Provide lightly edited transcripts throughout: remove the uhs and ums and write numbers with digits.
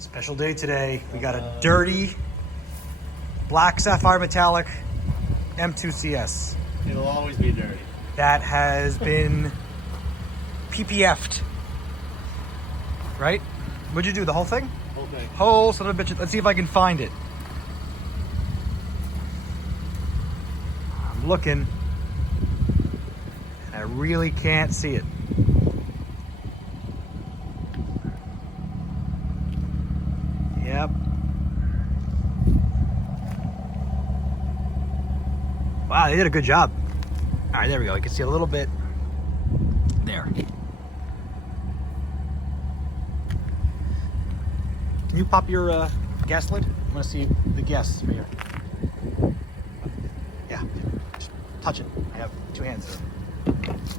Special day today. We got a dirty black sapphire metallic M2 CS. It'll always be dirty. That has been PPF'd. Right? What'd you do? The whole thing? Whole thing. Whole son of a bitch. Let's see if I can find it. I'm looking. And I really can't see it. Yep. Wow, they did a good job. All right, there we go. You can see a little bit there. Can you pop your gas lid? I want to see the gas right here. Yeah, just touch it. I have two hands there.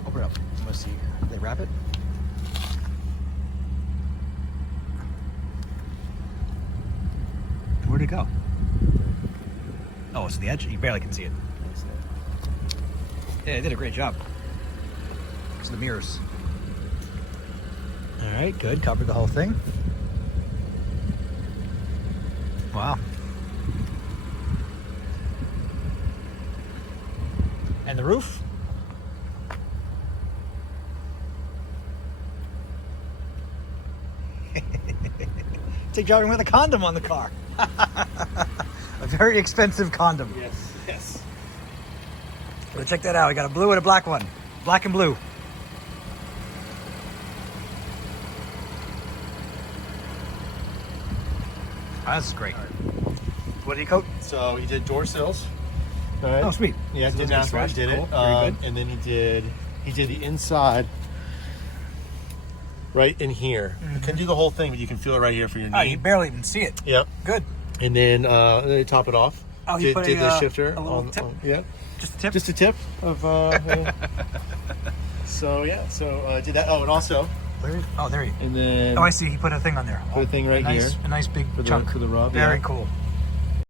Open it up. I want to see. Do they wrap it? Where'd it go? Oh, it's the edge? You barely can see it. Yeah, they did a great job. It's the mirrors. All right, good. Covered the whole thing. Wow. And the roof? It's like driving with a condom on the car. A very expensive condom. Yes, yes. Well, check that out. I got a blue and a black one. Black and blue. Oh, that's great. What did he coat? So he did door sills. All right. Oh, sweet. Yeah, So did those NASCAR, get did scratched. it. Cool. Very good. And then he did the inside right in here. You can do the whole thing, but you can feel it right here for your knee. Oh, you barely even see it. Yep. Good. And then they top it off. Oh, he did put the shifter. a little tip. Yeah. Just a tip. Just a tip of. So yeah, so did that. Oh, and also. Oh, there you. And then. Oh, I see. He put a thing on there. Put a thing right nice, here. A nice big for chunk the rub. Very yeah. cool.